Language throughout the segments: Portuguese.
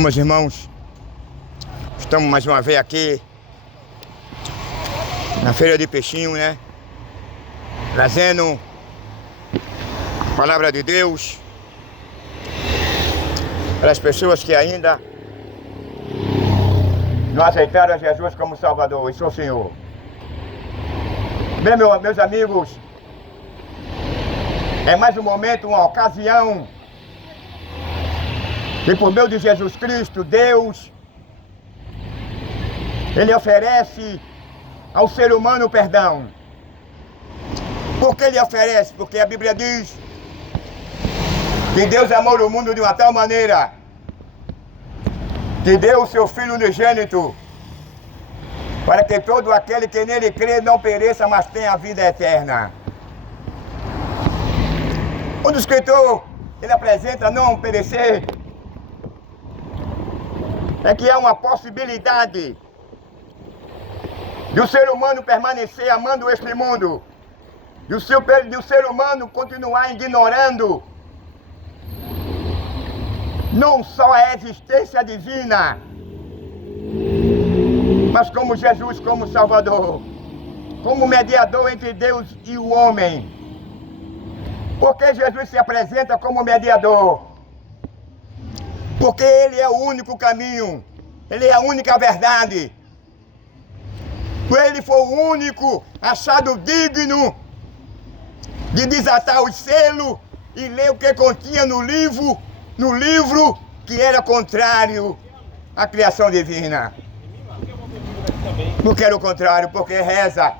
Meus irmãos, estamos mais uma vez aqui na Feira de Peixinho, né? Trazendo a palavra de Deus para as pessoas que ainda não aceitaram a Jesus como Salvador e seu Senhor. Bem, meus amigos, é mais um momento, uma ocasião que por meio de Jesus Cristo, Deus, Ele oferece ao ser humano perdão. Por que Ele oferece? Porque a Bíblia diz que Deus amou o mundo de uma tal maneira que deu o seu Filho unigênito para que todo aquele que nele crê não pereça, mas tenha a vida eterna. Quando o escritor ele apresenta não perecer, é que há uma possibilidade de o ser humano permanecer amando este mundo, de o ser humano continuar ignorando não só a existência divina, mas como Jesus como Salvador, como mediador entre Deus e o homem. Porque Jesus se apresenta como mediador? Porque Ele é o único caminho, Ele é a única verdade. Ele foi o único achado digno de desatar o selo e ler o que continha no livro que era contrário à criação divina. Não quero o contrário, porque reza.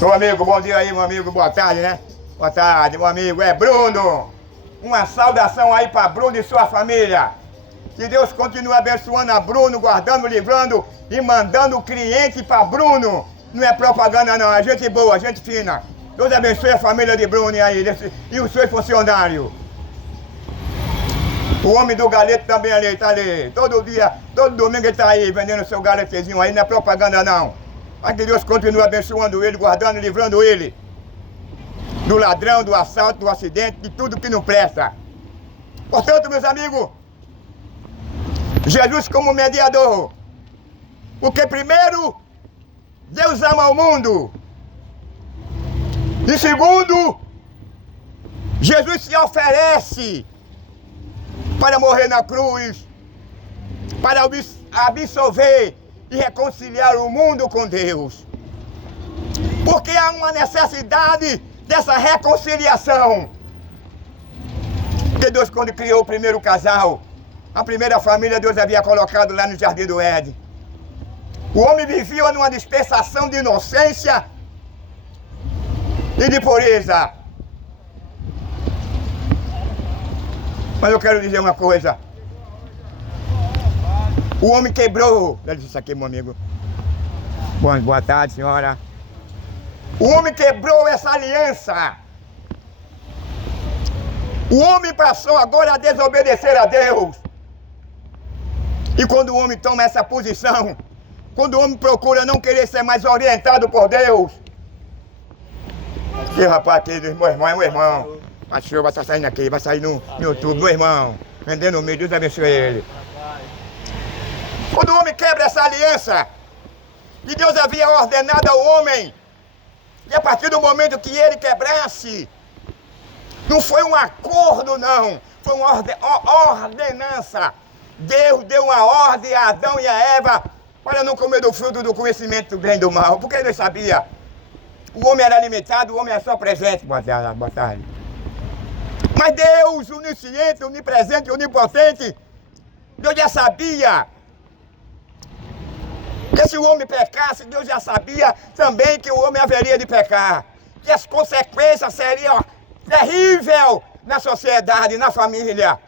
Meu amigo, bom dia aí, meu amigo, boa tarde, né? Boa tarde, meu amigo, é Bruno. Uma saudação aí para Bruno e sua família. Que Deus continue abençoando a Bruno, guardando, livrando e mandando cliente para Bruno. Não é propaganda não, é gente boa, gente fina. Deus abençoe a família de Bruno aí, e os seus funcionários. O homem do galeto também ali, tá ali. Todo dia, todo domingo ele tá aí, vendendo seu galetezinho aí, não é propaganda não. Mas que Deus continue abençoando ele, guardando e livrando ele do ladrão, do assalto, do acidente, de tudo que não presta. Portanto, meus amigos, Jesus como mediador. Porque primeiro, Deus ama o mundo. E segundo, Jesus se oferece para morrer na cruz, para absolver e reconciliar o mundo com Deus. Porque há uma necessidade dessa reconciliação. Porque Deus, quando criou o primeiro casal, a primeira família, Deus havia colocado lá no Jardim do Éden. O homem vivia numa dispensação de inocência e de pureza. Mas eu quero dizer uma coisa. O homem quebrou. Dá licença aqui, meu amigo. Boa tarde, senhora. O homem quebrou essa aliança. O homem passou agora a desobedecer a Deus. E quando o homem toma essa posição, quando o homem procura não querer ser mais orientado por Deus. Que rapaz aqui, meu irmão. A senhora vai estar saindo aqui, vai sair no YouTube, meu irmão. Vendendo o meio, Deus abençoe ele. Quando o homem quebra essa aliança, que Deus havia ordenado ao homem, e a partir do momento que ele quebrasse, não foi um acordo não, foi uma ordenança. Deus deu uma ordem a Adão e a Eva para não comer do fruto do conhecimento do bem e do mal, porque ele sabia. O homem era limitado, o homem era só presente. Boa tarde. Mas Deus, onisciente, onipresente, onipotente, Deus já sabia que se o homem pecasse, Deus já sabia também que o homem haveria de pecar. Que as consequências seriam terríveis na sociedade, na família.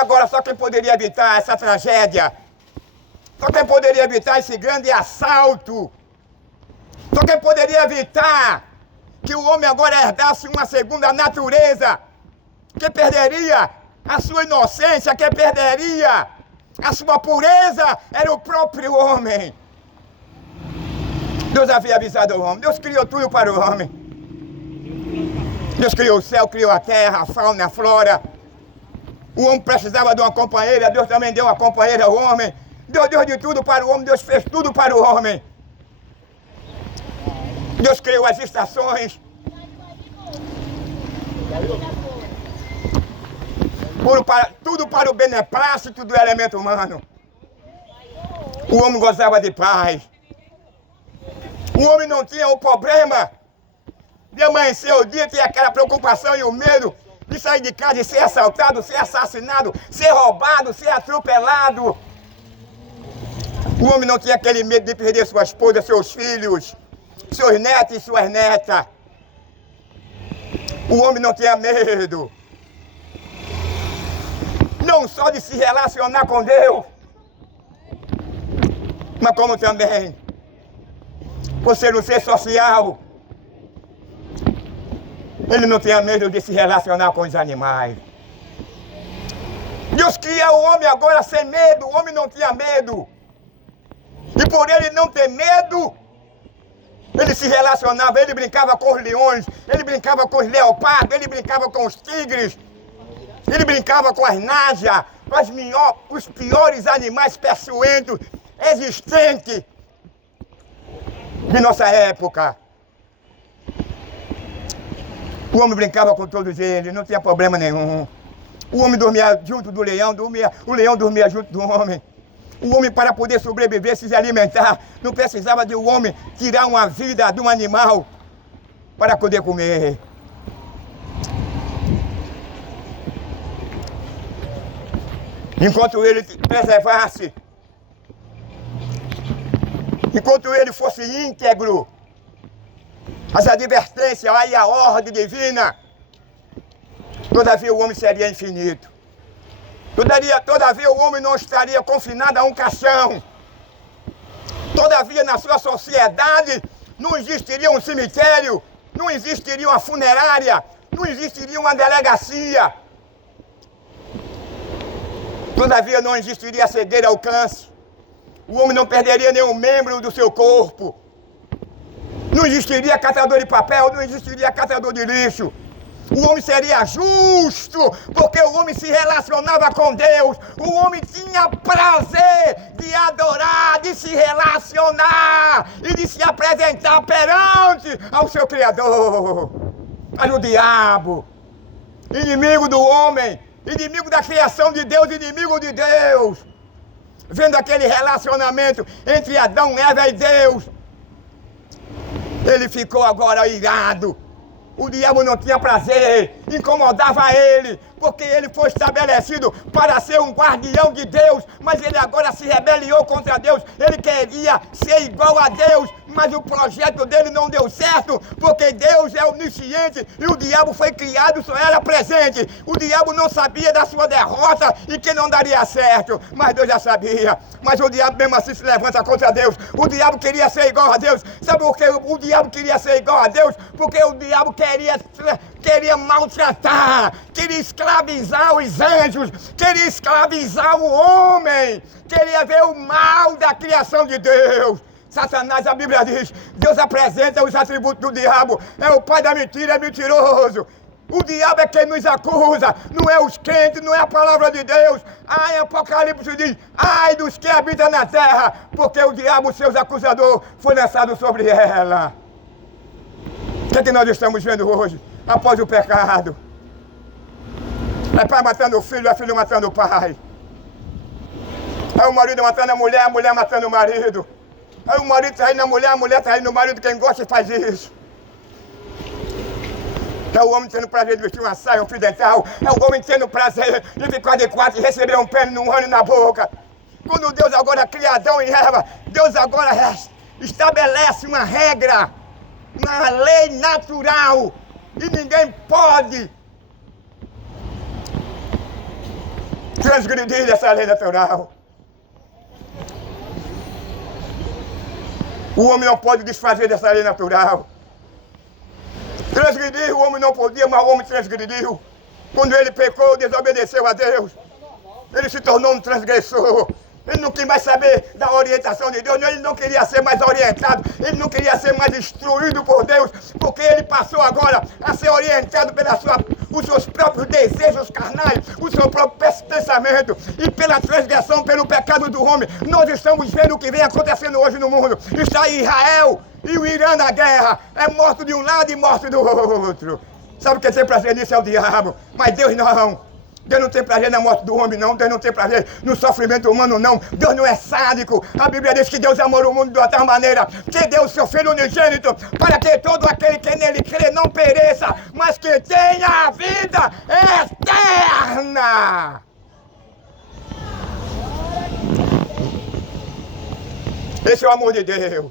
Agora só quem poderia evitar essa tragédia, só quem poderia evitar esse grande assalto, só quem poderia evitar que o homem agora herdasse uma segunda natureza, que perderia a sua inocência, que perderia a sua pureza, era o próprio homem. Deus havia avisado ao homem, Deus criou tudo para o homem. Deus criou o céu, criou a terra, a fauna, a flora, O homem precisava de uma companheira, Deus também deu uma companheira ao homem. Deus deu de tudo para o homem, Deus fez tudo para o homem. Deus criou as estações. Tudo para o beneplácito do elemento humano. O homem gozava de paz. O homem não tinha o problema de amanhecer o dia, tinha aquela preocupação e o medo de sair de casa e ser assaltado, ser assassinado, ser roubado, ser atropelado. O homem não tinha aquele medo de perder sua esposa, seus filhos, seus netos e suas netas. O homem não tinha medo. Não só de se relacionar com Deus, mas como também por ser um ser social. Ele não tinha medo de se relacionar com os animais. Deus cria o homem agora sem medo. O homem não tinha medo. E por ele não ter medo, ele se relacionava, ele brincava com os leões, ele brincava com os leopardos, ele brincava com os tigres, ele brincava com as najas, com os piores animais peçonhentos existentes de nossa época. O homem brincava com todos eles, não tinha problema nenhum. O homem dormia junto do leão, o leão dormia junto do homem. O homem, para poder sobreviver, se alimentar, não precisava de um homem tirar uma vida de um animal para poder comer. Enquanto ele preservasse, enquanto ele fosse íntegro, as advertências e a ordem divina, todavia o homem seria infinito. Todavia o homem não estaria confinado a um caixão. Todavia na sua sociedade não existiria um cemitério, não existiria uma funerária, não existiria uma delegacia. Todavia não existiria a cegueira ao câncer. O homem não perderia nenhum membro do seu corpo. Não existiria catador de papel, não existiria catador de lixo. O homem seria justo, porque o homem se relacionava com Deus. O homem tinha prazer de adorar, de se relacionar e de se apresentar perante ao seu Criador. Mas o diabo, inimigo do homem, inimigo da criação de Deus, inimigo de Deus, vendo aquele relacionamento entre Adão, Eva e Deus, ele ficou agora irado. O diabo não tinha prazer, incomodava ele, porque ele foi estabelecido para ser um guardião de Deus, mas ele agora se rebeliou contra Deus, ele queria ser igual a Deus, mas o projeto dele não deu certo, porque Deus é onisciente e o diabo foi criado, só era presente. O diabo não sabia da sua derrota e que não daria certo, mas Deus já sabia. Mas o diabo mesmo assim se levanta contra Deus. O diabo queria ser igual a Deus. Sabe por que o diabo queria ser igual a Deus? Porque o diabo queria maltratar, queria escravizar os anjos, queria escravizar o homem, queria ver o mal da criação de Deus. Satanás, a Bíblia diz, Deus apresenta os atributos do diabo, é o pai da mentira, é mentiroso. O diabo é quem nos acusa, não é os crentes, não é a palavra de Deus. Ai, Apocalipse diz, ai dos que habitam na terra, porque o diabo, seus acusadores, foi lançado sobre ela. O que é que nós estamos vendo hoje, após o pecado? É pai matando o filho, é filho matando o pai. É o marido matando a mulher matando o marido. Aí o marido traindo a mulher traindo o marido, quem gosta faz isso. É o homem tendo prazer de vestir uma saia, um fio dental. É o homem tendo prazer de ficar de quatro e receber um pênis num ano na boca. Quando Deus agora cria Adão e Eva, Deus agora estabelece uma regra, uma lei natural. E ninguém pode transgredir essa lei natural. O homem não pode desfazer dessa lei natural. Transgredir, o homem não podia, mas o homem transgrediu. Quando ele pecou, desobedeceu a Deus. Ele se tornou um transgressor. Ele não quis mais saber da orientação de Deus, ele não queria ser mais orientado, ele não queria ser mais instruído por Deus, porque ele passou agora a ser orientado pela sua os seus próprios desejos carnais, o seu próprio pensamento, e pela transgressão, pelo pecado do homem, nós estamos vendo o que vem acontecendo hoje no mundo. Está Israel e o Irã na guerra, é morto de um lado e morto do outro. Sabe o que tem prazer nisso? É o diabo, mas Deus não. Deus não tem prazer na morte do homem, não. Deus não tem prazer no sofrimento humano, não. Deus não é sádico. A Bíblia diz que Deus amou o mundo de outra maneira, que deu o seu Filho unigênito, para que todo aquele que nele crê não pereça, mas que tenha a vida eterna. Esse é o amor de Deus.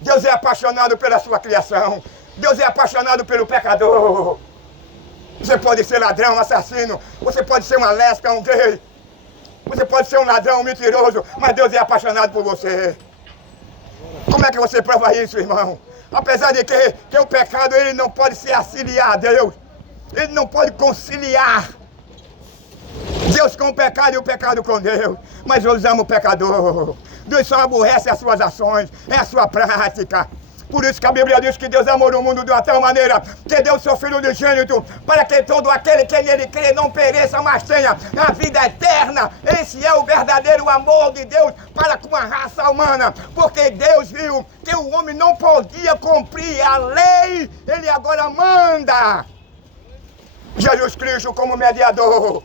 Deus é apaixonado pela sua criação. Deus é apaixonado pelo pecador. Você pode ser ladrão, assassino, você pode ser uma lésbica, um gay, você pode ser um ladrão, um mentiroso, mas Deus é apaixonado por você. Como é que você prova isso, irmão? Apesar de que o pecado ele não pode se auxiliar a Deus, ele não pode conciliar Deus com o pecado e o pecado com Deus, mas Deus ama o pecador. Deus só aborrece as suas ações, é a sua prática. Por isso que a Bíblia diz que Deus amou o mundo de uma tal maneira que deu o seu Filho unigênito para que todo aquele que nele crê não pereça, mas tenha a vida eterna. Esse é o verdadeiro amor de Deus para com a raça humana, porque Deus viu que o homem não podia cumprir a lei, ele agora manda Jesus Cristo como mediador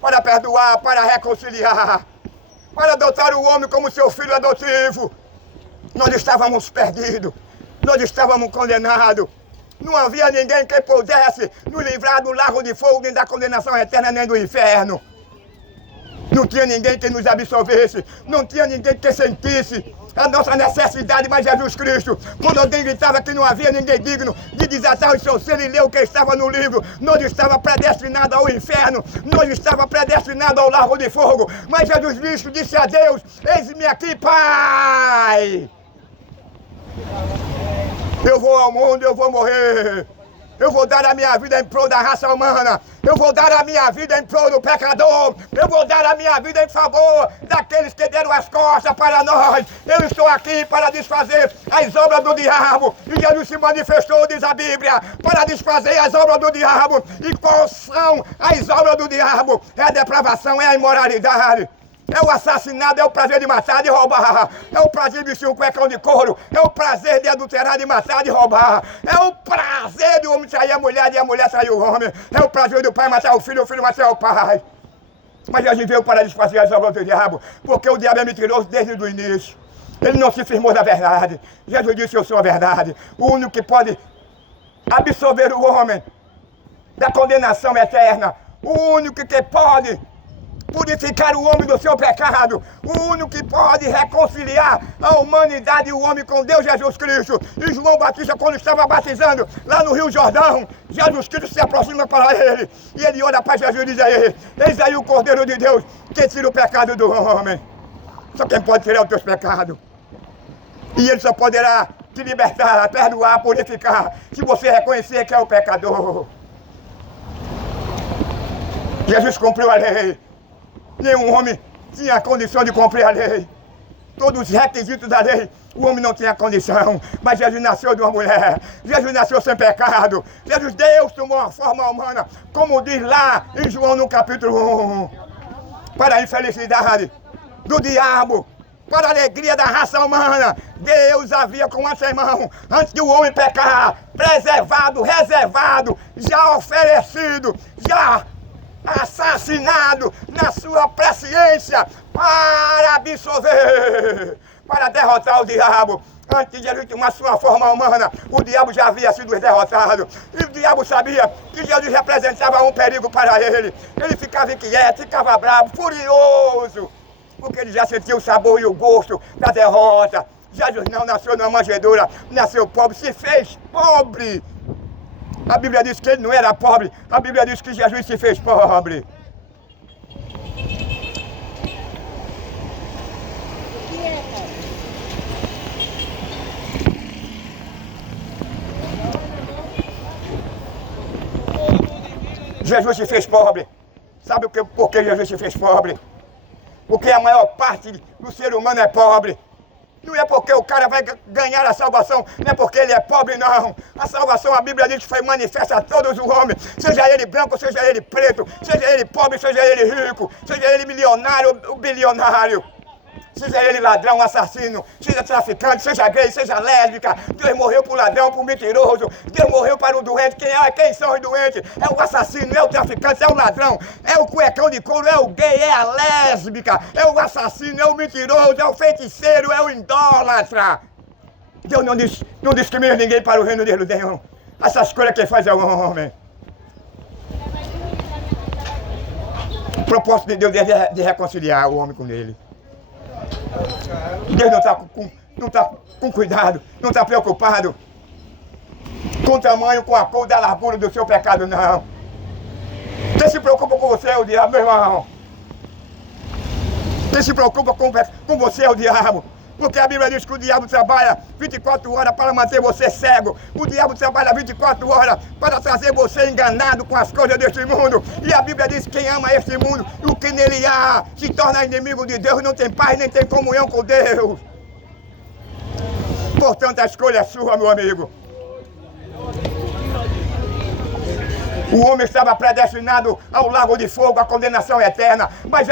para perdoar, para reconciliar, para adotar o homem como seu filho adotivo. Nós estávamos perdidos, nós estávamos condenados. Não havia ninguém que pudesse nos livrar do lago de fogo, nem da condenação eterna, nem do inferno. Não tinha ninguém que nos absolvesse, não tinha ninguém que sentisse a nossa necessidade, mas Jesus Cristo, quando alguém gritava que não havia ninguém digno de desatar o seu ser e ler o que estava no livro, nós estava predestinado ao inferno, nós estava predestinado ao lago de fogo, mas Jesus Cristo disse a Deus: eis-me aqui, Pai. Eu vou ao mundo, eu vou morrer. Eu vou dar a minha vida em prol da raça humana. Eu vou dar a minha vida em prol do pecador. Eu vou dar a minha vida em favor daqueles que deram as costas para nós. Eu estou aqui para desfazer as obras do diabo. E Jesus se manifestou, diz a Bíblia, para desfazer as obras do diabo. E quais são as obras do diabo? É a depravação, é a imoralidade. É o assassinato, é o prazer de matar, de roubar. É o prazer de vestir um cuecão de couro. É o prazer de adulterar, de matar, de roubar. É o prazer do homem trair a mulher, de a mulher trair o homem. É o prazer do pai matar o filho matar o pai. Mas Jesus veio para desfazer as obras do diabo, porque o diabo é mentiroso desde o início. Ele não se firmou na verdade. Jesus disse: eu sou a verdade. O único que pode absolver o homem da condenação eterna. O único que pode purificar o homem do seu pecado, o único que pode reconciliar a humanidade e o homem com Deus, Jesus Cristo. E João Batista, quando estava batizando lá no Rio Jordão, Jesus Cristo se aproxima para ele e ele olha para Jesus e diz a ele: eis aí o Cordeiro de Deus que tira o pecado do homem. Só quem pode tirar os teus pecados, e ele só poderá te libertar, perdoar, purificar, se você reconhecer que é o pecador. Jesus cumpriu a lei. Nenhum homem tinha condição de cumprir a lei. Todos os requisitos da lei, o homem não tinha condição. Mas Jesus nasceu de uma mulher. Jesus nasceu sem pecado. Jesus, Deus, tomou uma forma humana, como diz lá em João no capítulo 1. Para a infelicidade do diabo, para a alegria da raça humana, Deus havia com antemão, antes do homem pecar, preservado, reservado, já oferecido, já assassinado na sua presciência para absolver, para derrotar o diabo. Antes de Jesus tomar sua forma humana, o diabo já havia sido derrotado. E o diabo sabia que Jesus representava um perigo para ele. Ele ficava inquieto, ficava bravo, furioso, porque ele já sentia o sabor e o gosto da derrota. Jesus não nasceu numa manjedoura, nasceu pobre, se fez pobre. A Bíblia diz que ele não era pobre, a Bíblia diz que Jesus se fez pobre. Jesus se fez pobre. Sabe por que Jesus se fez pobre? Porque a maior parte do ser humano é pobre. Não é porque o cara vai ganhar a salvação, não é porque ele é pobre, não. A salvação, a Bíblia diz que foi manifesta a todos os homens, seja ele branco, seja ele preto, seja ele pobre, seja ele rico, seja ele milionário ou bilionário. Seja ele ladrão, assassino, seja traficante, seja gay, seja lésbica. Deus morreu para o ladrão, para o mentiroso. Deus morreu para o doente. Quem são os doentes? É o assassino, é o traficante, é o ladrão, é o cuecão de couro, é o gay, é a lésbica, é o assassino, é o mentiroso, é o feiticeiro, é o idólatra. Deus não discrimina ninguém para o reino de Deus, não. Essas coisas quem faz é o homem. O propósito de Deus é de reconciliar o homem com ele. Deus não está com cuidado, não está preocupado com o tamanho, com a cor da largura do seu pecado, não. Quem se preocupa com você é o diabo, meu irmão. Quem se preocupa com você é o diabo. Porque a Bíblia diz que o diabo trabalha 24 horas para manter você cego. O diabo trabalha 24 horas para trazer você enganado com as coisas deste mundo. E a Bíblia diz que quem ama este mundo, o que nele há, se torna inimigo de Deus, não tem paz, nem tem comunhão com Deus. Portanto, a escolha é sua, meu amigo. O homem estava predestinado ao lago de fogo, à condenação eterna. Mas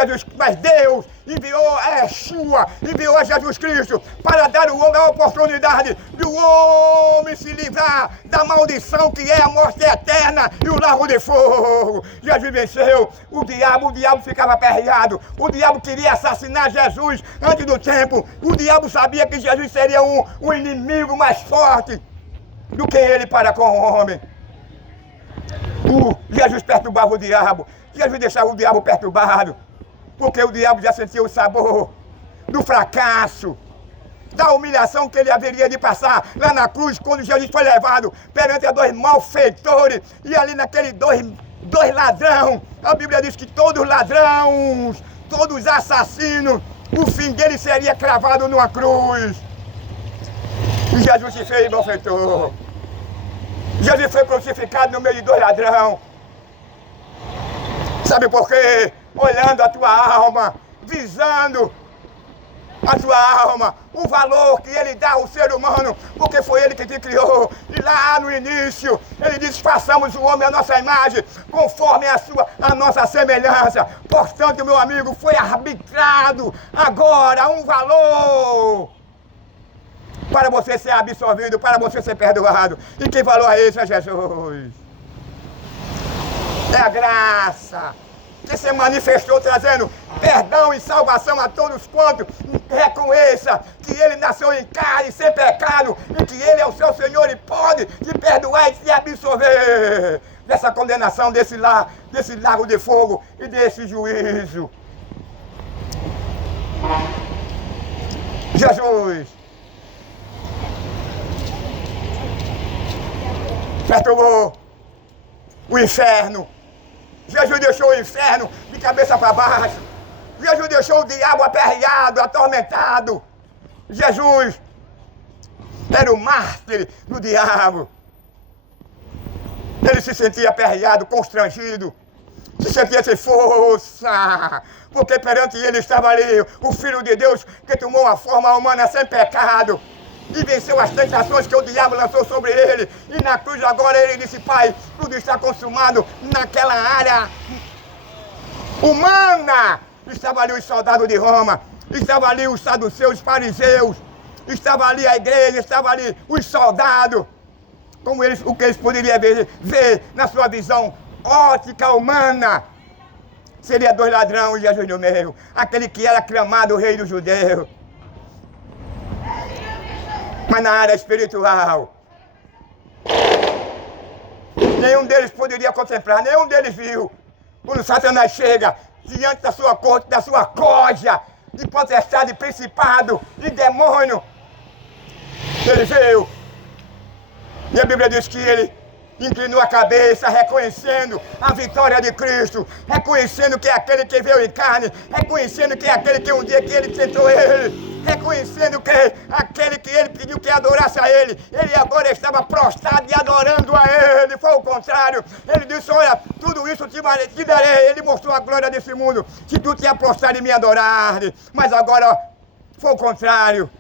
Deus enviou Yeshua, enviou a Jesus Cristo para dar ao homem a oportunidade de o homem se livrar da maldição que é a morte eterna e o lago de fogo. Jesus venceu. O diabo ficava aperreado. O diabo queria assassinar Jesus antes do tempo. O diabo sabia que Jesus seria um inimigo mais forte do que ele para com o homem. Jesus perturbava o diabo. Jesus deixava o diabo perturbado. Porque o diabo já sentia o sabor do fracasso, da humilhação que ele haveria de passar lá na cruz, quando Jesus foi levado perante a dois malfeitores. E ali naqueles dois ladrões, a Bíblia diz que todos ladrões, todos assassinos, o fim dele seria cravado numa cruz. E Jesus se fez malfeitor. Jesus foi crucificado no meio de dois ladrões. Sabe por quê? Olhando a tua alma, visando a tua alma, o valor que ele dá ao ser humano, porque foi ele que te criou. E lá no início, ele disse: façamos o homem à nossa imagem, conforme a nossa semelhança. Portanto, meu amigo, foi arbitrado agora um valor para você ser absorvido, para você ser perdoado. E que valor é esse? É Jesus. É a graça que se manifestou trazendo perdão e salvação a todos quantos reconheça que ele nasceu em carne, sem pecado, e que ele é o seu Senhor e pode te perdoar e te absorver dessa condenação, desse lago de fogo e desse juízo. Jesus perturbou o inferno. Jesus deixou o inferno de cabeça para baixo. Jesus deixou o diabo aperreado, atormentado. Jesus era o mártir do diabo. Ele se sentia aperreado, constrangido, se sentia sem força, porque perante ele estava ali o Filho de Deus que tomou a forma humana sem pecado e venceu as tentações que o diabo lançou sobre ele. E na cruz agora ele disse: Pai, tudo está consumado. Naquela área humana estava ali os soldados de Roma, estava ali os saduceus, os fariseus, estava ali a igreja, estava ali os soldados. O que eles poderiam ver na sua visão ótica humana seria dois ladrões, Jesus no meio, aquele que era aclamado o rei dos judeus. Mas na área espiritual, nenhum deles poderia contemplar, nenhum deles viu. Quando Satanás chega diante da sua corte, da sua corja de potestade, de principado, de demônio, ele veio. E a Bíblia diz que ele inclinou a cabeça, reconhecendo a vitória de Cristo, reconhecendo que é aquele que veio em carne, reconhecendo que é aquele que um dia que ele tentou ele, reconhecendo que é aquele que ele pediu que adorasse a ele agora estava prostrado e adorando a ele. Foi o contrário. Ele disse: olha, tudo isso te darei. Ele mostrou a glória desse mundo, se tu te prostrado e me adorar. Mas agora foi o contrário.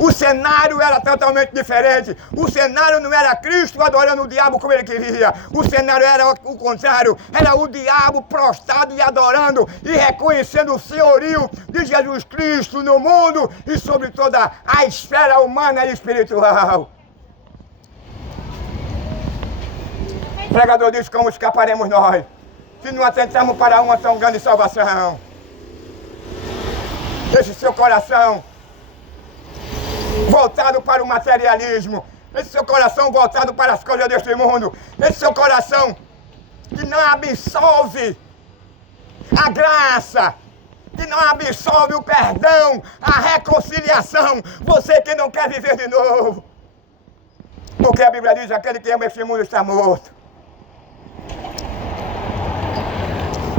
O cenário era totalmente diferente. O cenário não era Cristo adorando o diabo como ele queria. O cenário era o contrário. Era o diabo prostrado e adorando e reconhecendo o senhorio de Jesus Cristo no mundo e sobre toda a esfera humana e espiritual. O pregador diz: como escaparemos nós se não atentamos para uma tão grande salvação? Deixe seu coração voltado para o materialismo, esse seu coração voltado para as coisas deste mundo, esse seu coração que não absolve a graça, que não absolve o perdão, a reconciliação, você que não quer viver de novo. Porque a Bíblia diz: aquele que ama este mundo está morto.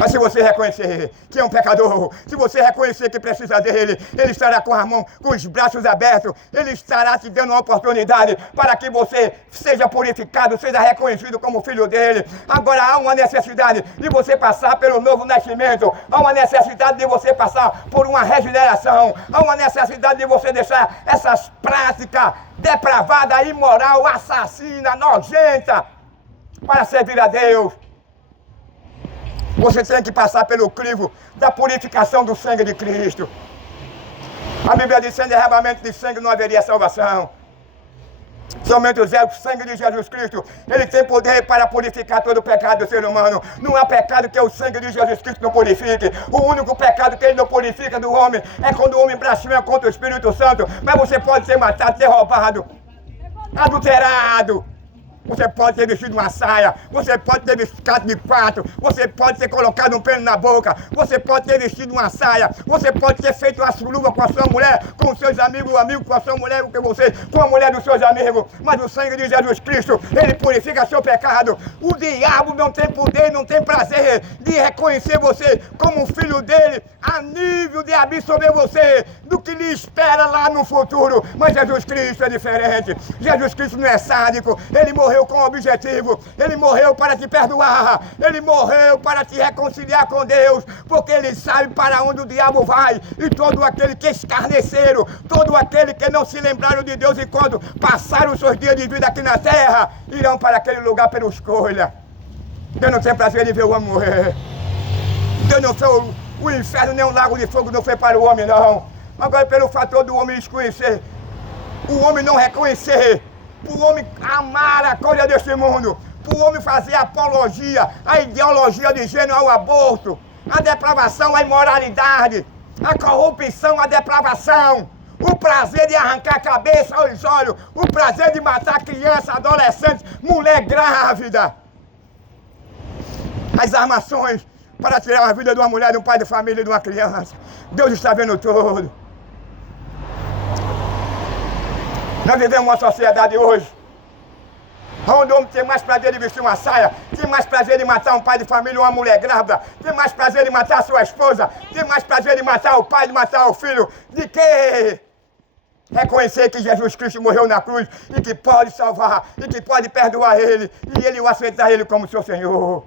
Mas se você reconhecer que é um pecador, se você reconhecer que precisa dele, ele estará com a mão, com os braços abertos, ele estará te dando uma oportunidade para que você seja purificado, seja reconhecido como filho dele. Agora há uma necessidade de você passar pelo novo nascimento, há uma necessidade de você passar por uma regeneração, há uma necessidade de você deixar essas práticas depravadas, imoral, assassina, nojenta, para servir a Deus. Você tem que passar pelo crivo da purificação do sangue de Cristo. A Bíblia diz: sem derramamento de sangue não haveria salvação. Somente o sangue de Jesus Cristo, ele tem poder para purificar todo o pecado do ser humano. Não há pecado que o sangue de Jesus Cristo não purifique. O único pecado que ele não purifica do homem é quando o homem blasfema contra o Espírito Santo. Mas você pode ser matado, ser roubado, adulterado. Você pode ter vestido uma saia, você pode ter ficado de quatro, você pode ter colocado um pelo na boca, você pode ter vestido uma saia, você pode ter feito uma suruba com a sua mulher, com os seus amigos, o amigo com a sua mulher, com a mulher dos seus amigos. Mas o sangue de Jesus Cristo, ele purifica seu pecado. O diabo não tem poder, não tem prazer de reconhecer você como um filho dele, a nível de absorver você do que lhe espera lá no futuro. Mas Jesus Cristo é diferente. Jesus Cristo não é sádico, ele morreu com objetivo, ele morreu para te perdoar, ele morreu para te reconciliar com Deus, porque ele sabe para onde o diabo vai, e todo aquele que escarneceram, todo aquele que não se lembraram de Deus enquanto passaram os seus dias de vida aqui na terra, irão para aquele lugar pela escolha. Deus não tem prazer em ver o homem morrer. Deus não foi o inferno, nem um lago de fogo não foi para o homem, não. Agora, pelo fator do homem desconhecer, o homem não reconhecer, o homem amar a coisa deste mundo, o homem fazer apologia à ideologia de gênero, ao aborto, à depravação, à imoralidade, à corrupção, à depravação, o prazer de arrancar a cabeça aos olhos, o prazer de matar criança, adolescente, mulher grávida. As armações para tirar a vida de uma mulher, de um pai de família e de uma criança. Deus está vendo tudo. Nós vivemos uma sociedade hoje onde o homem tem mais prazer de vestir uma saia, tem mais prazer de matar um pai de família, uma mulher grávida, tem mais prazer de matar a sua esposa, tem mais prazer de matar o pai, de matar o filho, de que reconhecer que Jesus Cristo morreu na cruz e que pode salvar, e que pode perdoar ele, e ele o aceitar ele como seu Senhor.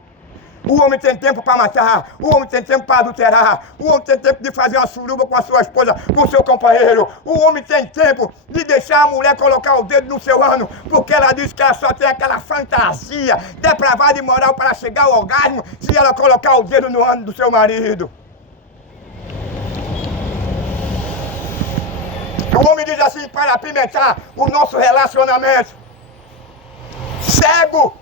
O homem tem tempo para matar, o homem tem tempo para adulterar, o homem tem tempo de fazer uma suruba com a sua esposa, com o seu companheiro. O homem tem tempo de deixar a mulher colocar o dedo no seu ano, porque ela diz que ela só tem aquela fantasia depravada e moral para chegar ao orgasmo se ela colocar o dedo no ano do seu marido. O homem diz assim, para apimentar o nosso relacionamento: cego,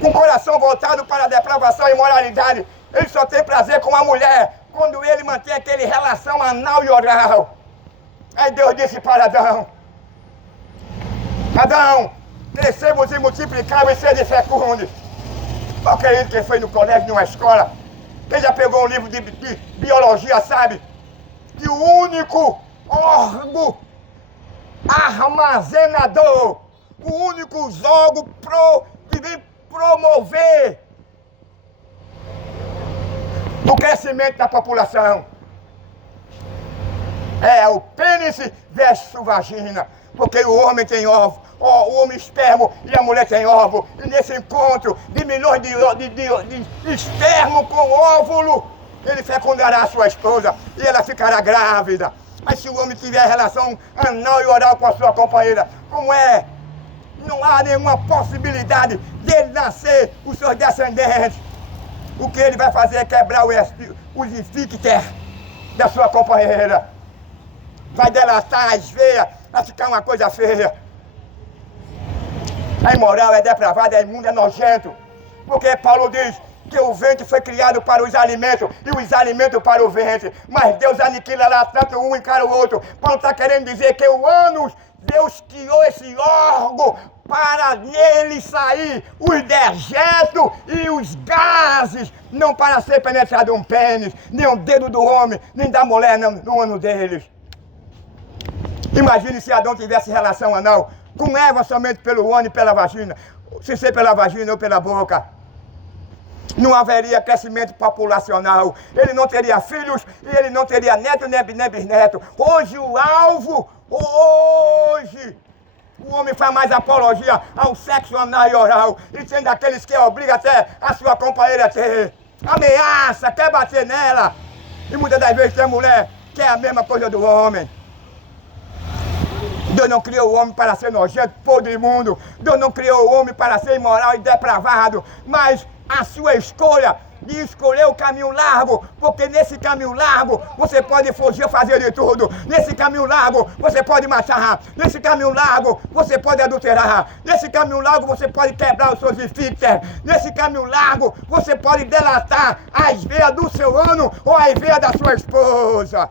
com o coração voltado para a depravação e imoralidade, ele só tem prazer com a mulher quando ele mantém aquele relação anal e oral. Aí Deus disse para Adão: Adão, crescemos e multiplicamos e sede fecundos. Qualquer um que foi no colégio, numa escola, quem já pegou um livro de biologia sabe que o único órgão armazenador, o único órgão que vem promover o crescimento da população é o pênis versus vagina, porque o homem tem ovo, o homem espermo e a mulher tem ovo, e nesse encontro de milhões de espermo com óvulo, ele fecundará a sua esposa e ela ficará grávida. Mas se o homem tiver relação anal e oral com a sua companheira, como é? Não há nenhuma possibilidade dele nascer os seus descendentes. O que ele vai fazer é quebrar os esfíncter da sua companheira. Vai delatar as veias, vai ficar uma coisa feia. É imoral, é depravado, é imundo, é nojento. Porque Paulo diz que o ventre foi criado para os alimentos e os alimentos para o ventre. Mas Deus aniquila lá tanto um encara o outro. Paulo está querendo dizer que o ânus, Deus criou esse órgão para nele sair os dejetos e os gases, não para ser penetrado um pênis, nem um dedo do homem, nem da mulher no ânus deles. Imagine se Adão tivesse relação anal com Eva somente pelo ânus e pela vagina, se ser pela vagina ou pela boca. Não haveria crescimento populacional, ele não teria filhos e ele não teria neto nem bisneto. Hoje o alvo, o homem faz mais apologia ao sexo anal e oral e tem daqueles que obriga até a sua companheira a ter. Ameaça, quer bater nela. E muitas das vezes tem mulher que é a mesma coisa do homem. Deus não criou o homem para ser nojento, podre e imundo. Deus não criou o homem para ser imoral e depravado. Mas a sua escolha de escolher o caminho largo, porque nesse caminho largo você pode fugir, fazer de tudo. Nesse caminho largo você pode matar. Nesse caminho largo você pode adulterar. Nesse caminho largo você pode quebrar os seus esfíncteres. Nesse caminho largo você pode delatar as veias do seu ano ou as veias da sua esposa.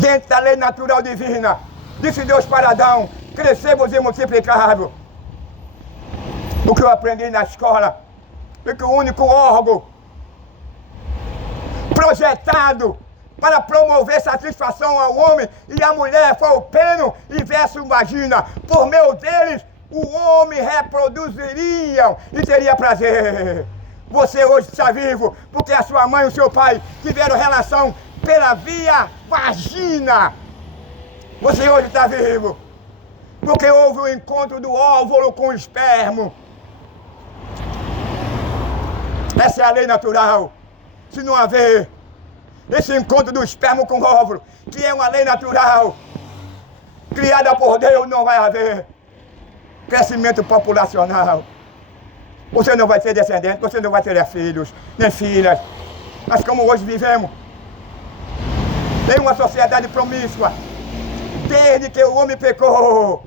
Dentro da lei natural divina, disse Deus para Adão: crescei-vos e multiplicai-vos. O que eu aprendi na escola é que o único órgão projetado para promover satisfação ao homem e à mulher foi o pênis e verso vagina. Por meio deles, o homem reproduziria e teria prazer. Você hoje está vivo porque a sua mãe e o seu pai tiveram relação pela via vagina. Você hoje está vivo porque houve o encontro do óvulo com o esperma. Essa é a lei natural. Se não haver esse encontro do esperma com o óvulo, que é uma lei natural, criada por Deus, não vai haver crescimento populacional. Você não vai ter descendentes, você não vai ter filhos, nem filhas. Mas como hoje vivemos em uma sociedade promíscua, desde que o homem pecou,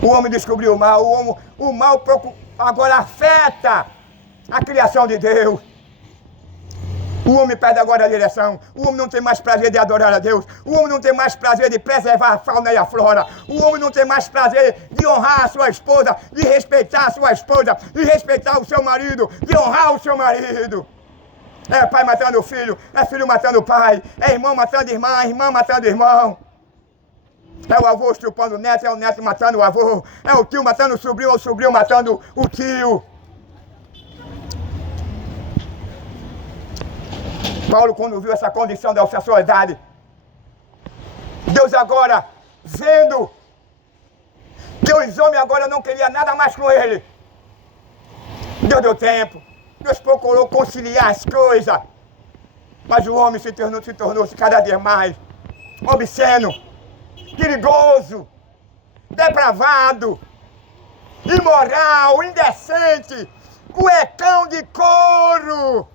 o homem descobriu o mal, o mal agora afeta a criação de Deus. O homem perde agora a direção. O homem não tem mais prazer de adorar a Deus. O homem não tem mais prazer de preservar a fauna e a flora. O homem não tem mais prazer de honrar a sua esposa, de respeitar a sua esposa, de respeitar o seu marido, de honrar o seu marido. É pai matando o filho, é filho matando o pai, é irmão matando irmã, irmã matando irmão. É o avô estrupando o neto, é o neto matando o avô. É o tio matando o sobrinho matando o tio. Paulo, quando viu essa condição da sociedade, Deus agora, vendo que os homens agora não queriam nada mais com ele, Deus deu tempo, Deus procurou conciliar as coisas, mas o homem se tornou cada dia mais obsceno, perigoso, depravado, imoral, indecente, cuecão de couro.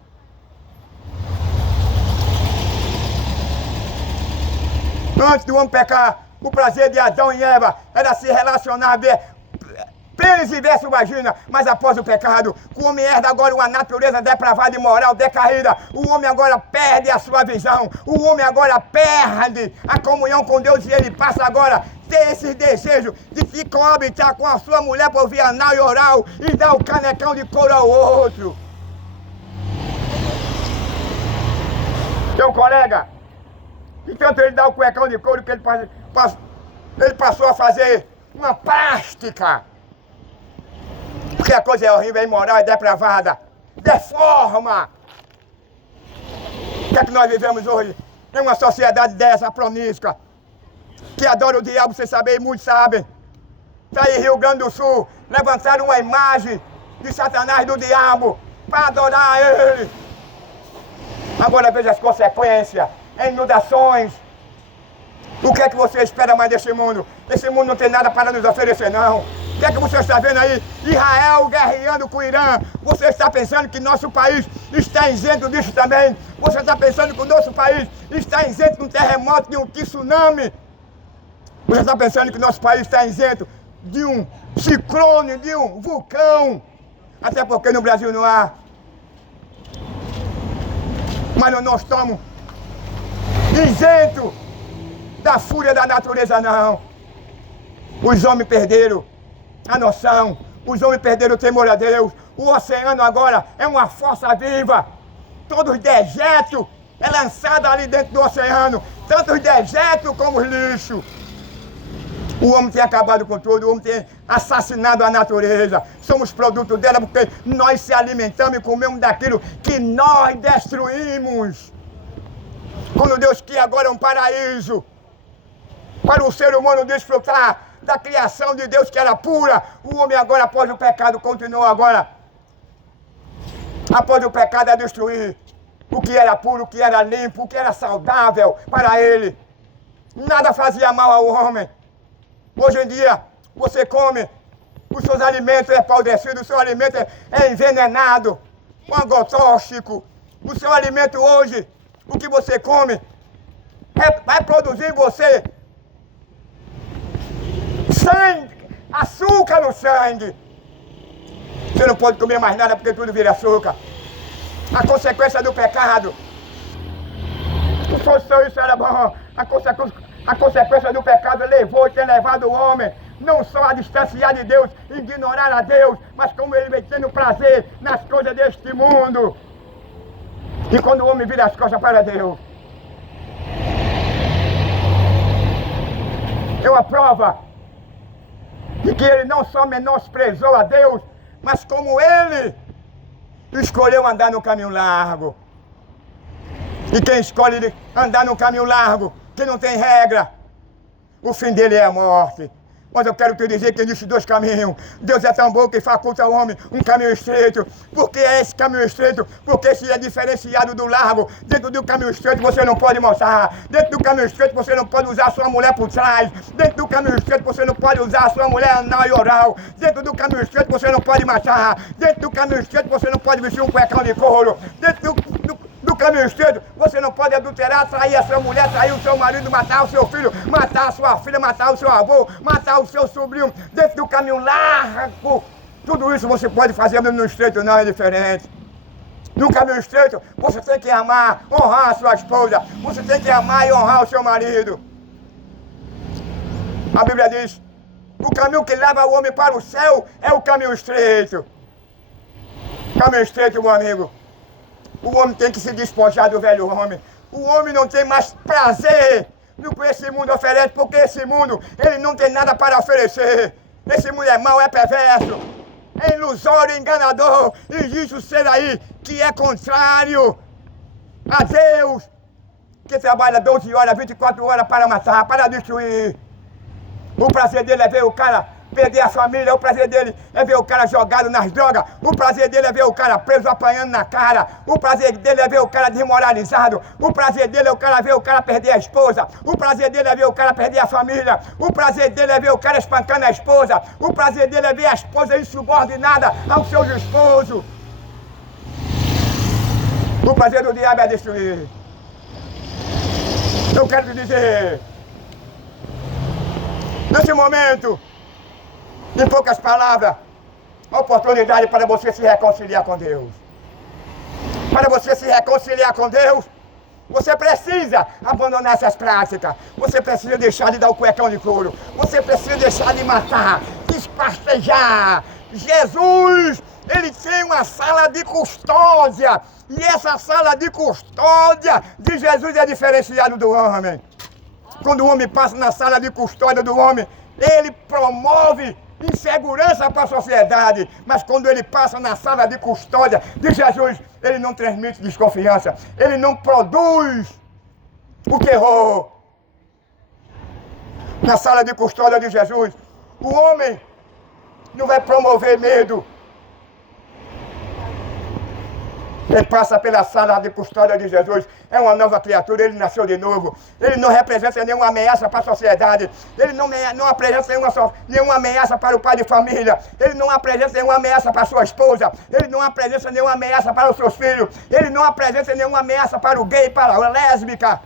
Antes do homem pecar, o prazer de Adão e Eva era se relacionar, ver pênis e verso vagina, mas após o pecado, o homem herda agora uma natureza depravada e moral decaída. O homem agora perde a sua visão, o homem agora perde a comunhão com Deus e ele passa agora a ter esse desejo de se coabitar com a sua mulher por via anal e oral e dar o canecão de couro ao outro. Seu colega, e tanto ele dá o cuecão de couro que ele passou a fazer uma plástica. Porque a coisa é horrível, é imoral, é depravada, deforma. O que é que nós vivemos hoje? Em uma sociedade dessa, promíscua, que adora o diabo, você sabe, e muitos sabem. Está aí em Rio Grande do Sul, levantaram uma imagem de Satanás, do diabo, para adorar ele. Agora veja as consequências, inundações. O que é que você espera mais desse mundo? Esse mundo não tem nada para nos oferecer, não. O que é que você está vendo aí? Israel guerreando com o Irã. Você está pensando que nosso país está isento disso também? Você está pensando que o nosso país está isento de um terremoto, de um tsunami? Você está pensando que o nosso país está isento de um ciclone, de um vulcão? Até porque no Brasil não há. Mas não nós estamos isentos da fúria da natureza, não. Os homens perderam a noção, os homens perderam o temor a Deus. O oceano agora é uma força viva. Todos os dejetos é lançado ali dentro do oceano, tanto os dejetos como os lixos. O homem tem acabado com tudo, o homem tem assassinado a natureza. Somos produto dela porque nós se alimentamos e comemos daquilo que nós destruímos. Quando Deus quer agora um paraíso para o ser humano desfrutar da criação de Deus que era pura, o homem agora após o pecado continuou agora. Após o pecado a destruir o que era puro, o que era limpo, o que era saudável para ele. Nada fazia mal ao homem. Hoje em dia, você come, os seus alimentos é apodrecido, o seu alimento é envenenado, com agrotóxico. O seu alimento hoje, o que você come, vai produzir em você sangue, açúcar no sangue. Você não pode comer mais nada porque tudo vira açúcar. A consequência do pecado. Se fosse isso era bom. A consequência do pecado levou e tem levado o homem não só a distanciar de Deus, ignorar a Deus, mas como ele vem tendo prazer nas coisas deste mundo. E quando o homem vira as costas para Deus, é uma prova de que ele não só menosprezou a Deus, mas como ele escolheu andar no caminho largo. E quem escolhe andar no caminho largo, que não tem regra, o fim dele é a morte. Mas eu quero te dizer que existe dois caminhos. Deus é tão bom que faculta ao homem um caminho estreito. Por que é esse caminho estreito? Porque esse é diferenciado do largo. Dentro do caminho estreito você não pode mostrar. Dentro do caminho estreito você não pode usar a sua mulher por trás. Dentro do caminho estreito você não pode usar a sua mulher anal e oral. Dentro do caminho estreito você não pode matar. Dentro do caminho estreito você não pode vestir um cuecão de couro. Dentro do caminho estreito, você não pode adulterar, trair a sua mulher, trair o seu marido, matar o seu filho, matar a sua filha, matar o seu avô, matar o seu sobrinho. Dentro do caminho largo, tudo isso você pode fazer, mesmo no estreito não é diferente. No caminho estreito, você tem que amar, honrar a sua esposa, você tem que amar e honrar o seu marido. A Bíblia diz, o caminho que leva o homem para o céu é o caminho estreito. Caminho estreito, meu amigo. O homem tem que se despojar do velho homem. O homem não tem mais prazer no que esse mundo oferece, porque esse mundo, ele não tem nada para oferecer. Esse mundo é mau, é perverso, é ilusório, enganador. Existe o ser aí que é contrário a Deus, que trabalha 12 horas, 24 horas para matar, para destruir. O prazer dele é ver o cara perder a família, o prazer dele é ver o cara jogado nas drogas, o prazer dele é ver o cara preso apanhando na cara, o prazer dele é ver o cara desmoralizado, o prazer dele é o cara ver o cara perder a esposa, o prazer dele é ver o cara perder a família, o prazer dele é ver o cara espancando a esposa, o prazer dele é ver a esposa insubordinada ao seu esposo. O prazer do diabo é destruir. Eu quero te dizer, nesse momento, em poucas palavras, a oportunidade para você se reconciliar com Deus. Para você se reconciliar com Deus, você precisa abandonar essas práticas. Você precisa deixar de dar o cuecão de couro. Você precisa deixar de matar, de espartejar. Jesus, ele tem uma sala de custódia. E essa sala de custódia de Jesus é diferenciada do homem. Quando o homem passa na sala de custódia do homem, ele promove insegurança para a sociedade, mas quando ele passa na sala de custódia de Jesus, ele não transmite desconfiança, ele não produz o terror. Na sala de custódia de Jesus, o homem não vai promover medo. Quem passa pela sala de custódia de Jesus é uma nova criatura, ele nasceu de novo. Ele não representa nenhuma ameaça para a sociedade. Ele não apresenta nenhuma ameaça para o pai de família. Ele não apresenta nenhuma ameaça para a sua esposa. Ele não apresenta nenhuma ameaça para os seus filhos. Ele não apresenta nenhuma ameaça para o gay, para a lésbica.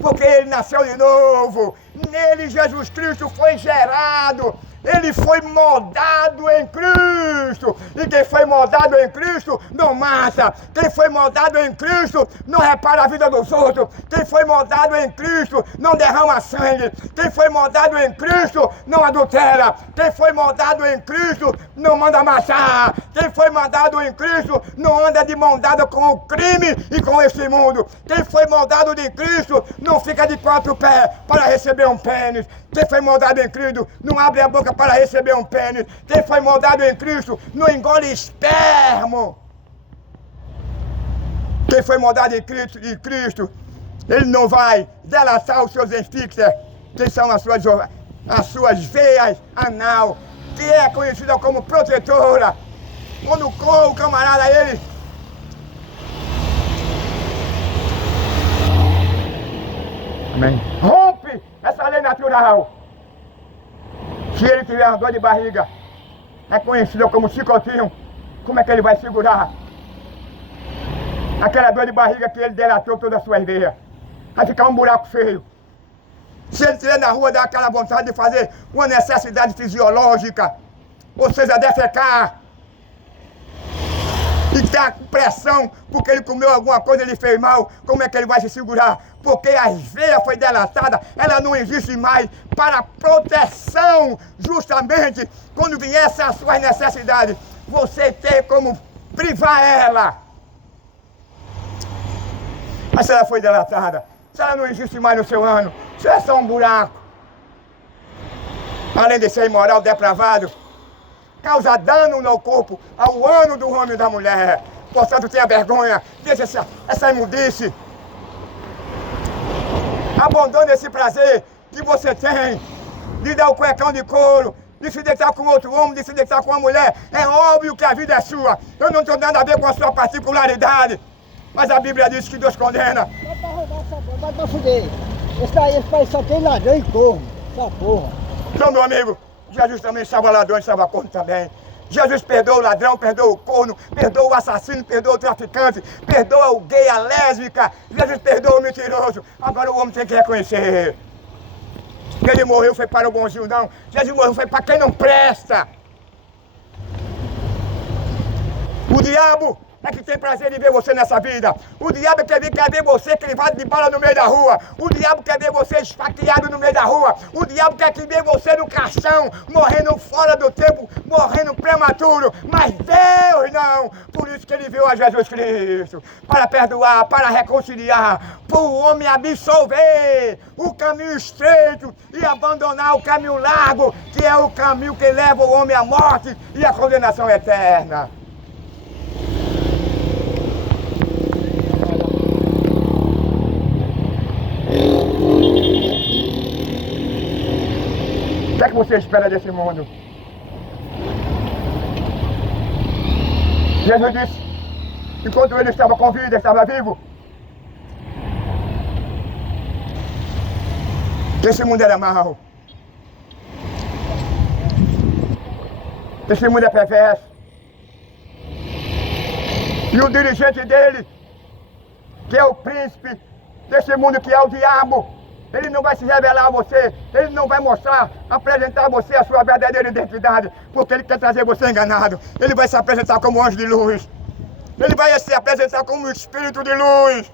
Porque ele nasceu de novo. Nele Jesus Cristo foi gerado. Ele foi moldado em Cristo. E quem foi moldado em Cristo não mata. Quem foi moldado em Cristo não repara a vida dos outros. Quem foi moldado em Cristo não derrama sangue. Quem foi moldado em Cristo não adultera. Quem foi moldado em Cristo não manda matar. Quem foi moldado em Cristo não anda de mão dada com o crime e com este mundo. Quem foi moldado em Cristo não fica de quatro pés para receber um pênis. Quem foi moldado em Cristo não abre a boca para receber um pênis. Quem foi moldado em Cristo não engole espermo. Quem foi moldado em Cristo, ele não vai delatar os seus esfíncteres, que são as suas veias anal, que é conhecida como protetora. Quando o camarada ele Amém. Rompe essa lei natural. Se ele tiver uma dor de barriga, é conhecido como chicotinho, como é que ele vai segurar? Aquela dor de barriga que ele delatou todas as suas veias. Vai ficar um buraco feio. Se ele estiver na rua, dá aquela vontade de fazer uma necessidade fisiológica, ou seja, defecar. E está com pressão, porque ele comeu alguma coisa, ele fez mal, como é que ele vai se segurar? Porque as veias foi delatada, ela não existe mais para proteção, justamente, quando viessem as suas necessidades, você tem como privar ela. Mas se ela foi delatada, se ela não existe mais no seu ano, se é só um buraco, além de ser imoral, depravado, causa dano no corpo ao ano do homem e da mulher. Portanto, tenha vergonha, deixa essa imundice. Abandone esse prazer que você tem de dar o cuecão de couro, de se deitar com outro homem, de se deitar com uma mulher. É óbvio que a vida é sua. Eu não tenho nada a ver com a sua particularidade. Mas a Bíblia diz que Deus condena. Vai pra roubar essa porra, vai pra fuder. Esse país só tem ladrão e corno, essa porra. Então, meu amigo, Jesus também salva ladrão e salva corno também. Jesus perdoa o ladrão, perdoa o corno, perdoa o assassino, perdoa o traficante, perdoa o gay, a lésbica. Jesus perdoa o mentiroso. Agora o homem tem que reconhecer. Ele morreu foi para o bonzinho, não. Jesus morreu foi para quem não presta. O diabo é que tem prazer em ver você nessa vida. O diabo quer ver você crivado de bala no meio da rua. O diabo quer ver você esfaqueado no meio da rua. O diabo quer ver você no caixão, morrendo fora do tempo, morrendo prematuro. Mas Deus não. Por isso que ele veio a Jesus Cristo. Para perdoar, para reconciliar, para o homem absolver o caminho estreito e abandonar o caminho largo, que é o caminho que leva o homem à morte e à condenação eterna. O que é que você espera desse mundo? Jesus disse, enquanto ele estava com vida, estava vivo, que esse mundo era mau. Esse mundo é perverso. E o dirigente dele, que é o príncipe desse mundo, que é o diabo, ele não vai se revelar a você, ele não vai mostrar, apresentar a você a sua verdadeira identidade, porque ele quer trazer você enganado. Ele vai se apresentar como anjo de luz, ele vai se apresentar como espírito de luz,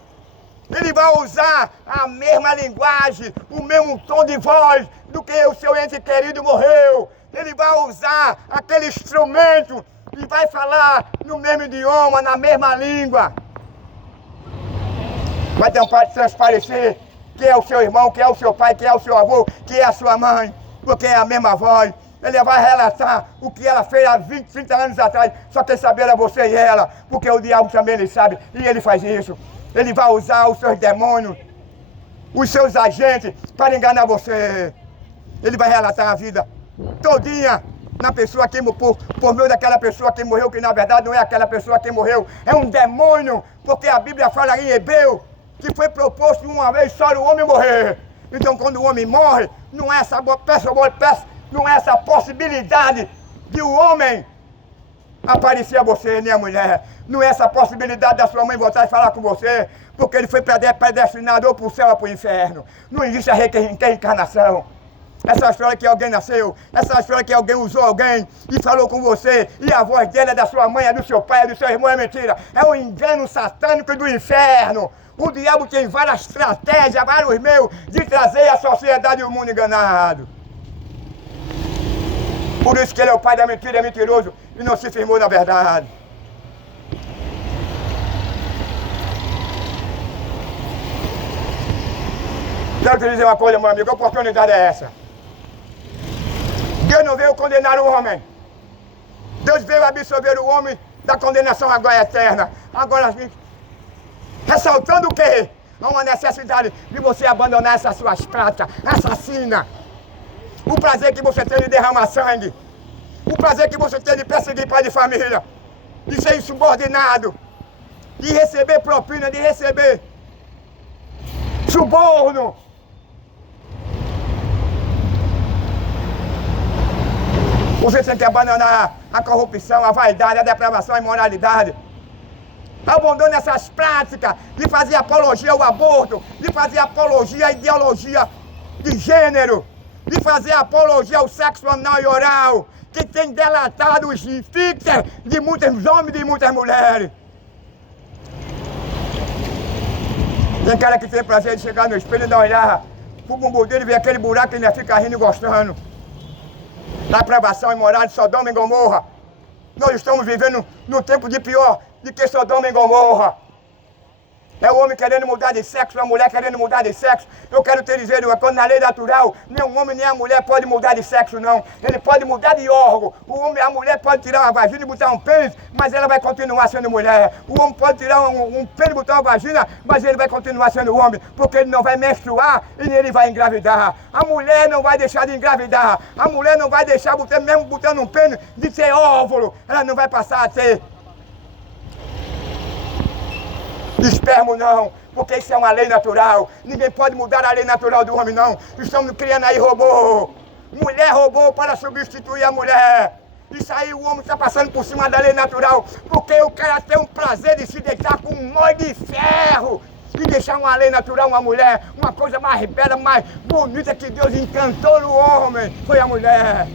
ele vai usar a mesma linguagem, o mesmo tom de voz do que o seu ente querido morreu. Ele vai usar aquele instrumento e vai falar no mesmo idioma, na mesma língua. Vai transparecer que é o seu irmão, que é o seu pai, que é o seu avô, que é a sua mãe, porque é a mesma voz. Ele vai relatar o que ela fez há 20, 30 anos atrás, só quem saber era você e ela, porque o diabo também ele sabe, e ele faz isso. Ele vai usar os seus demônios, os seus agentes, para enganar você. Ele vai relatar a vida todinha na pessoa que, por meio daquela pessoa que morreu, que na verdade não é aquela pessoa que morreu, é um demônio, porque a Bíblia fala em Hebreu que foi proposto uma vez só o homem morrer. Então quando o homem morre, não é essa não é essa possibilidade de o homem aparecer a você, nem a mulher. Não é essa possibilidade da sua mãe voltar e falar com você, porque ele foi predestinado ou para o céu ou para o inferno. Não existe a reencarnação. Essa história que alguém nasceu, essa história que alguém usou alguém e falou com você, e a voz dele é da sua mãe, é do seu pai, é do seu irmão, é mentira. É um engano satânico do inferno. O diabo tem várias estratégias, vários meios de trazer a sociedade e o mundo enganado. Por isso que ele é o pai da mentira, é mentiroso e não se firmou na verdade. Quero te dizer uma coisa, meu amigo, que oportunidade é essa? Deus não veio condenar o homem. Deus veio absolver o homem da condenação agora eterna. Agora, ressaltando o quê? Há uma necessidade de você abandonar essas suas práticas assassinas. O prazer que você tem de derramar sangue. O prazer que você tem de perseguir pai de família. De ser insubordinado. De receber propina, de receber suborno. Você tem que abandonar a corrupção, a vaidade, a depravação, a imoralidade. Abandone essas práticas de fazer apologia ao aborto, de fazer apologia à ideologia de gênero, de fazer apologia ao sexo anal e oral, que tem delatado os fixers de muitos homens e de muitas mulheres. Tem cara que tem prazer de chegar no espelho e dar uma olhada pro bumbum dele e ver aquele buraco e ainda fica rindo e gostando. Depravação imoral de Sodoma e Gomorra. Nós estamos vivendo num tempo de pior do que Sodoma e Gomorra. É o homem querendo mudar de sexo, a mulher querendo mudar de sexo. Eu quero te dizer, quando na lei natural, nem o homem nem a mulher pode mudar de sexo, não. Ele pode mudar de órgão. O homem, a mulher pode tirar uma vagina e botar um pênis, mas ela vai continuar sendo mulher. O homem pode tirar um pênis e botar uma vagina, mas ele vai continuar sendo homem, porque ele não vai menstruar e nem ele vai engravidar. A mulher não vai deixar de engravidar. A mulher não vai deixar, mesmo botando um pênis, de ser óvulo. Ela não vai passar a ser espermo não, porque isso é uma lei natural. Ninguém pode mudar a lei natural do homem não. Estamos criando aí robô. Mulher robô para substituir a mulher. Isso aí o homem está passando por cima da lei natural, porque o cara tem um prazer de se deitar com um nó de ferro e deixar uma lei natural, uma mulher, uma coisa mais bela, mais bonita que Deus encantou no homem, foi a mulher.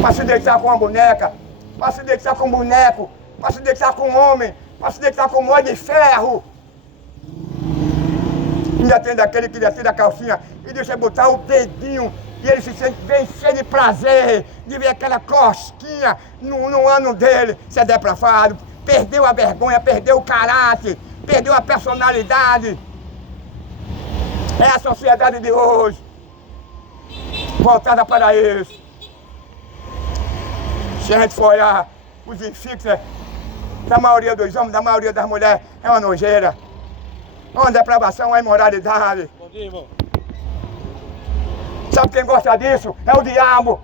Para se deitar com uma boneca, para se deitar com um boneco, para se deitar com um homem, para se deitar com um nó de ferro. Ainda tem daquele que ainda tira a calcinha e deixa botar o dedinho e ele se sente bem cheio de prazer de ver aquela cosquinha no ano dele. Isso é depravado, perdeu a vergonha, perdeu o caráter, perdeu a personalidade. É a sociedade de hoje, voltada para isso. Se a gente for olhar os infixos da maioria dos homens, da maioria das mulheres, é uma nojeira. Uma depravação, uma imoralidade. Bom dia, irmão. Sabe quem gosta disso? É o diabo.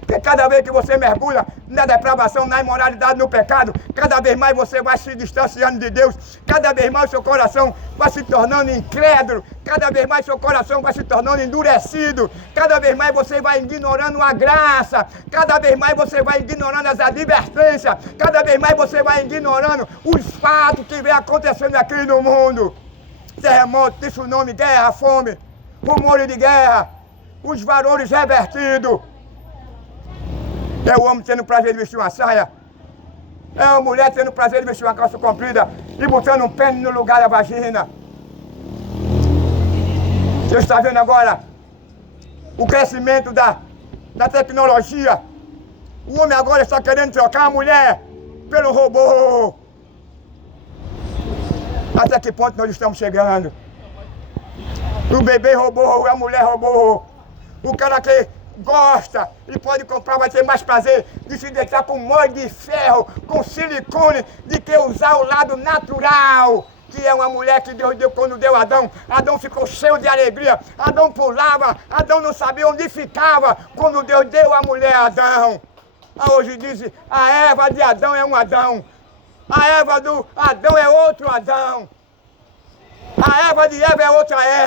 Porque cada vez que você mergulha na depravação, na imoralidade, no pecado, cada vez mais você vai se distanciando de Deus, cada vez mais seu coração vai se tornando incrédulo, cada vez mais seu coração vai se tornando endurecido, cada vez mais você vai ignorando a graça, cada vez mais você vai ignorando as advertências, cada vez mais você vai ignorando os fatos que vem acontecendo aqui no mundo. Terremoto, tsunami, guerra, fome, rumores de guerra, os valores revertidos. É o homem tendo prazer de vestir uma saia. É a mulher tendo prazer de vestir uma calça comprida e botando um pênis no lugar da vagina. Você está vendo agora o crescimento da tecnologia. O homem agora está querendo trocar a mulher pelo robô. Até que ponto nós estamos chegando? O bebê robô, a mulher robô. O cara que gosta e pode comprar, vai ter mais prazer de se deitar com molho de ferro, com silicone, de que usar o lado natural, que é uma mulher que Deus deu quando deu Adão. Adão ficou cheio de alegria. Adão pulava, Adão não sabia onde ficava quando Deus deu a mulher a Adão. Hoje diz, a Eva de Adão é um Adão. A Eva do Adão é outro Adão. A Eva de Eva é outra Eva.